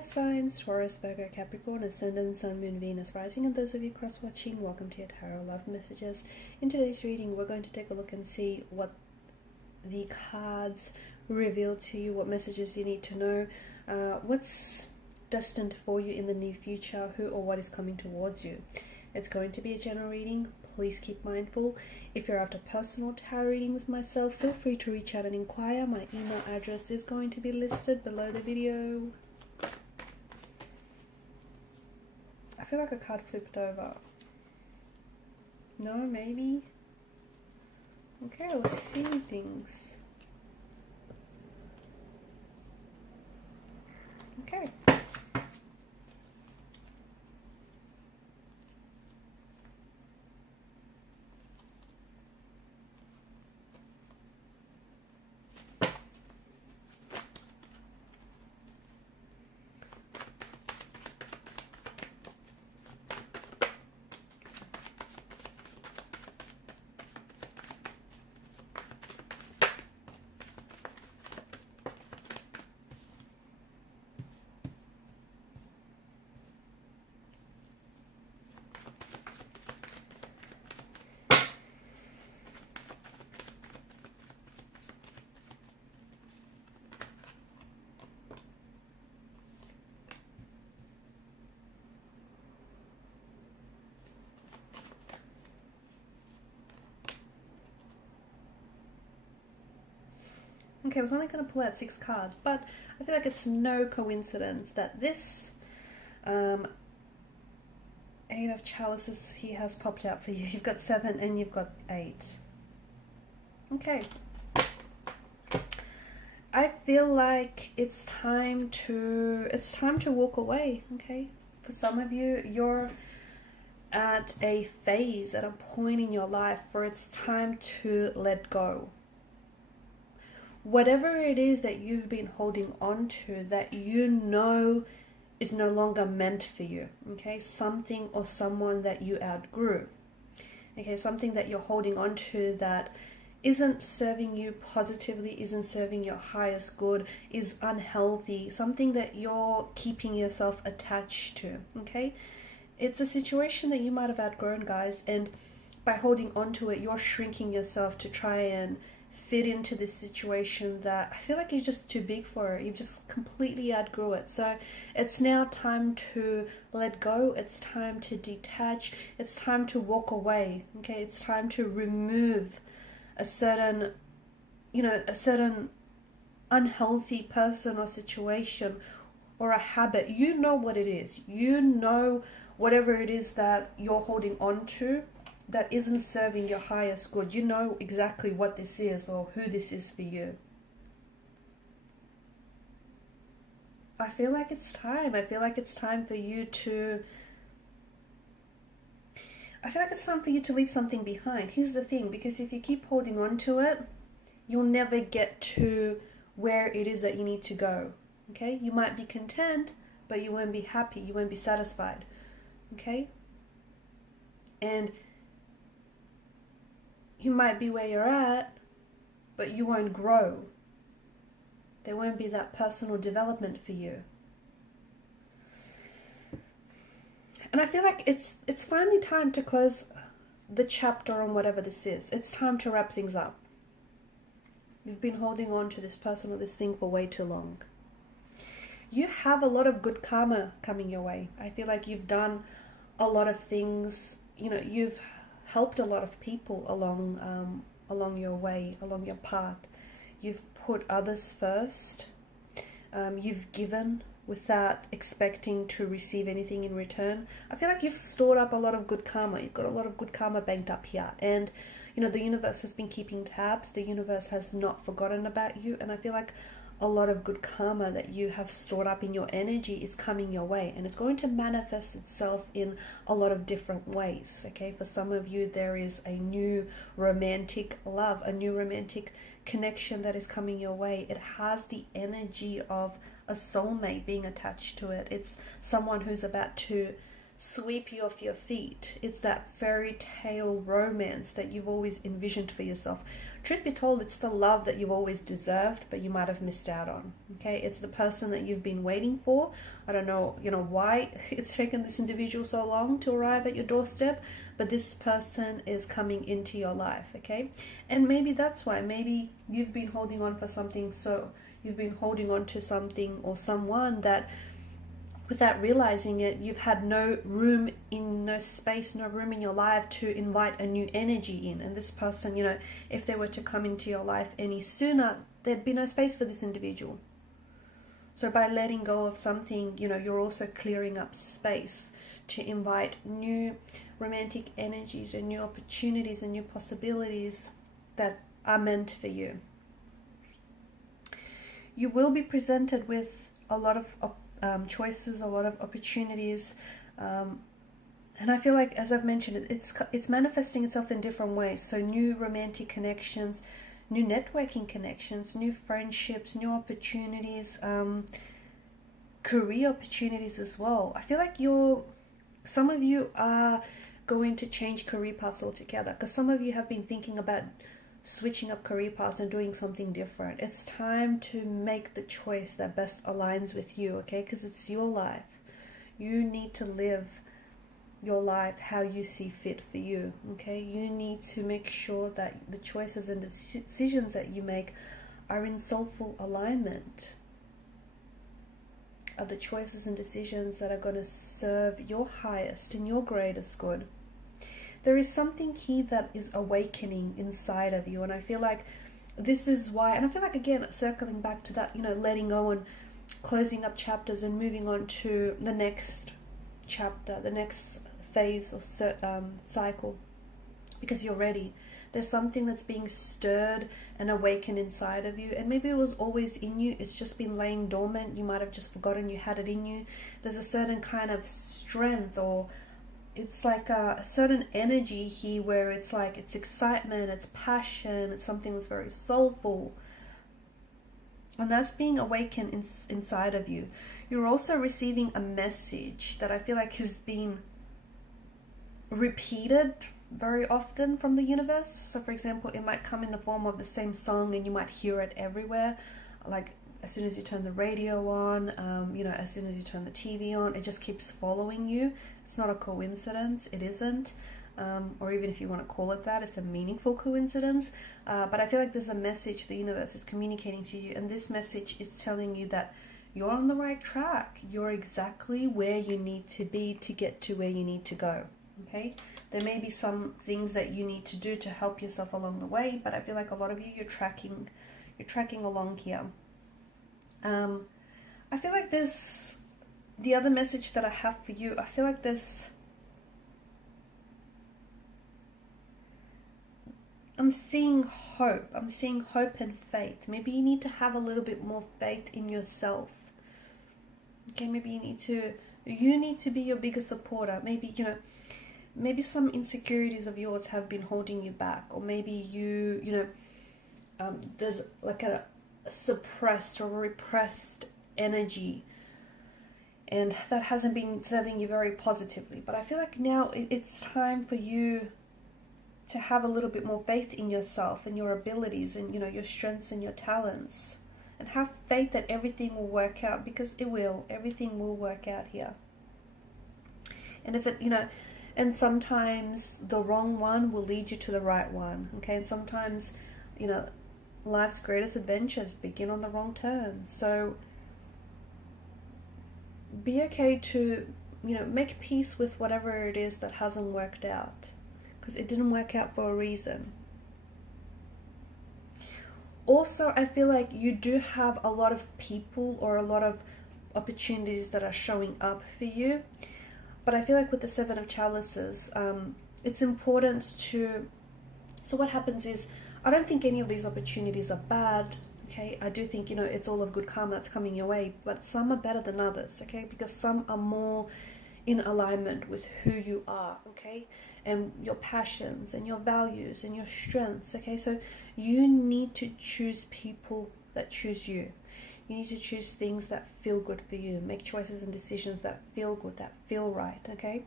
earth signs, Taurus, Virgo, Capricorn, Ascendant, Sun, Moon, Venus, Rising, and those of you cross-watching, welcome to your Tarot Love Messages. In today's reading, we're going to take a look and see what the cards reveal to you, what messages you need to know, what's destined for you in the near future, who or what is coming towards you. It's going to be a general reading. Please keep mindful. If you're after personal tarot reading with myself, feel free to reach out and inquire. My email address is going to be listed below the video. I feel like a card flipped over. No, maybe? Okay, I was seeing things. Okay. Okay, I was only going to pull out 6 cards, but I feel like it's no coincidence that this 8 of chalices here has popped out for you. You've got 7 and you've got 8. Okay. I feel like it's time to walk away, okay? For some of you, you're at a phase, at a point in your life where it's time to let go. Whatever it is that you've been holding on to that you know is no longer meant for you, okay? Something or someone that you outgrew, okay? Something that you're holding on to that isn't serving you positively, isn't serving your highest good, is unhealthy, something that you're keeping yourself attached to, okay? It's a situation that you might have outgrown, guys, and by holding on to it, you're shrinking yourself to try and fit into this situation that I feel like you're just too big for it. You've just completely outgrew it. So it's now time to let go. It's time to detach. It's time to walk away. Okay, it's time to remove a certain, a certain unhealthy person or situation or a habit. You know what it is. You know whatever it is that you're holding on to that isn't serving your highest good. You know exactly what this is or who this is for you. I feel like it's time. I feel like it's time for you to leave something behind. Here's the thing, because if you keep holding on to it, you'll never get to where it is that you need to go. Okay? You might be content, but you won't be happy. You won't be satisfied. Okay? And you might be where you're at, but you won't grow. There won't be that personal development for you. And I feel like it's finally time to close the chapter on whatever this is. It's time to wrap things up. You've been holding on to this person or this thing for way too long. You have a lot of good karma coming your way. I feel like you've done a lot of things, you've helped a lot of people along your way, along your path. You've put others first. You've given without expecting to receive anything in return. I feel like you've stored up a lot of good karma. You've got a lot of good karma banked up here. And, the universe has been keeping tabs. The universe has not forgotten about you. And I feel like a lot of good karma that you have stored up in your energy is coming your way, and it's going to manifest itself in a lot of different ways. Okay, for some of you, there is a new romantic love, a new romantic connection that is coming your way. It has the energy of a soulmate being attached to it. It's someone who's about to sweep you off your feet. It's that fairy tale romance that you've always envisioned for yourself. Truth be told, it's the love that you've always deserved, but you might have missed out on. Okay, it's the person that you've been waiting for. I don't know, why it's taken this individual so long to arrive at your doorstep, but this person is coming into your life. Okay, and maybe that's why. Maybe you've been holding on for something, so you've been holding on to something or someone that, without realizing it, you've had no space, no room in your life to invite a new energy in. And this person, if they were to come into your life any sooner, there'd be no space for this individual. So by letting go of something, you're also clearing up space to invite new romantic energies and new opportunities and new possibilities that are meant for you. You will be presented with a lot of choices, a lot of opportunities, and I feel like, as I've mentioned, it's manifesting itself in different ways. So new romantic connections, new networking connections, new friendships, new opportunities, career opportunities as well. I feel like some of you are going to change career paths altogether, because some of you have been thinking about switching up career paths and doing something different. It's time to make the choice that best aligns with you, okay? Because it's your life. You need to live your life how you see fit for you, okay? You need to make sure that the choices and the decisions that you make are in soulful alignment, are the choices and decisions that are going to serve your highest and your greatest good. There is something here that is awakening inside of you, and I feel like this is why, and I feel like, again, circling back to that, letting go and closing up chapters and moving on to the next chapter, the next phase or cycle, because you're ready. There's something that's being stirred and awakened inside of you, and maybe it was always in you, it's just been laying dormant. You might have just forgotten you had it in you. There's a certain kind of strength, or it's like a certain energy here where it's like, it's excitement, it's passion, it's something that's very soulful, and that's being awakened inside of you. You're also receiving a message that I feel like has been repeated very often from the universe. So for example, it might come in the form of the same song, and you might hear it everywhere, like as soon as you turn the radio on, as soon as you turn the TV on, it just keeps following you. It's not a coincidence, it isn't, or even if you want to call it that, it's a meaningful coincidence, but I feel like there's a message the universe is communicating to you, and this message is telling you that you're on the right track. You're exactly where you need to be to get to where you need to go, okay? There may be some things that you need to do to help yourself along the way, but I feel like a lot of you, you're tracking along here. I feel like there's the other message that I have for you. I feel like I'm seeing hope. I'm seeing hope and faith. Maybe you need to have a little bit more faith in yourself. Okay, maybe you need to be your biggest supporter. Maybe, maybe some insecurities of yours have been holding you back, or maybe there's like a suppressed or repressed energy, and that hasn't been serving you very positively. But I feel like now it's time for you to have a little bit more faith in yourself and your abilities and your strengths and your talents, and have faith that everything will work out, because it will. Everything will work out here. And if it and sometimes the wrong one will lead you to the right one, okay? And sometimes life's greatest adventures begin on the wrong turn. So be okay to make peace with whatever it is that hasn't worked out, because it didn't work out for a reason. Also, I feel like you do have a lot of people or a lot of opportunities that are showing up for you, but I feel like with the Seven of Chalices, it's important to, so what happens is, I don't think any of these opportunities are bad, okay? I do think, it's all of good karma that's coming your way, but some are better than others, okay? Because some are more in alignment with who you are, okay? And your passions and your values and your strengths, okay? So you need to choose people that choose you. You need to choose things that feel good for you. Make choices and decisions that feel good, that feel right, okay?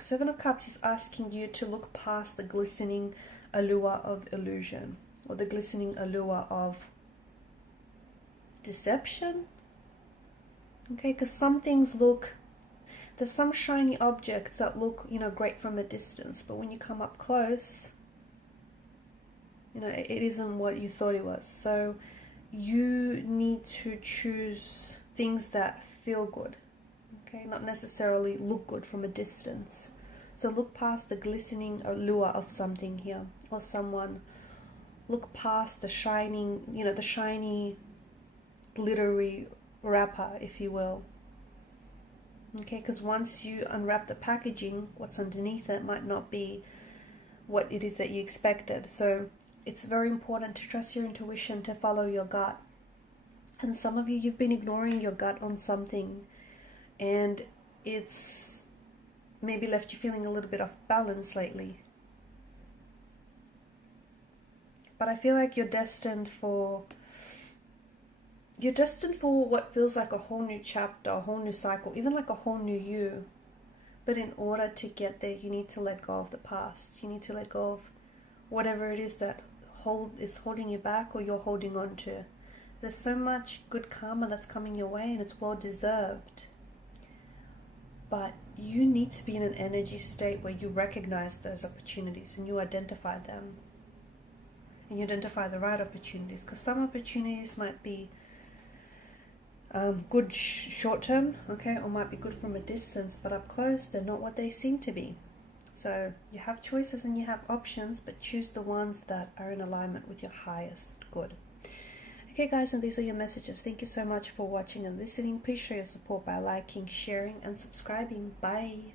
Seven of Cups is asking you to look past the glistening allure of illusion, or the glistening allure of deception, okay? Because some things look, there's some shiny objects that look, you know, great from a distance, but when you come up close, you know, it isn't what you thought it was. So you need to choose things that feel good, okay? Not necessarily look good from a distance. So look past the glistening allure of something here, or someone. Look past the shining, you know, the shiny glittery wrapper, if you will. Okay, because once you unwrap the packaging, what's underneath it might not be what it is that you expected. So it's very important to trust your intuition, to follow your gut. And some of you, you've been ignoring your gut on something, and it's maybe left you feeling a little bit off balance lately. But I feel like you're destined for what feels like a whole new chapter, a whole new cycle, even like a whole new you. But in order to get there, you need to let go of the past. You need to let go of whatever it is that is holding you back, or you're holding on to. There's so much good karma that's coming your way, and it's well deserved. But you need to be in an energy state where you recognize those opportunities and you identify them. And you identify the right opportunities, because some opportunities might be good short term, okay, or might be good from a distance, but up close they're not what they seem to be. So you have choices and you have options, but choose the ones that are in alignment with your highest good. Okay guys, and these are your messages. Thank you so much for watching and listening. Please show your support by liking, sharing and subscribing. Bye.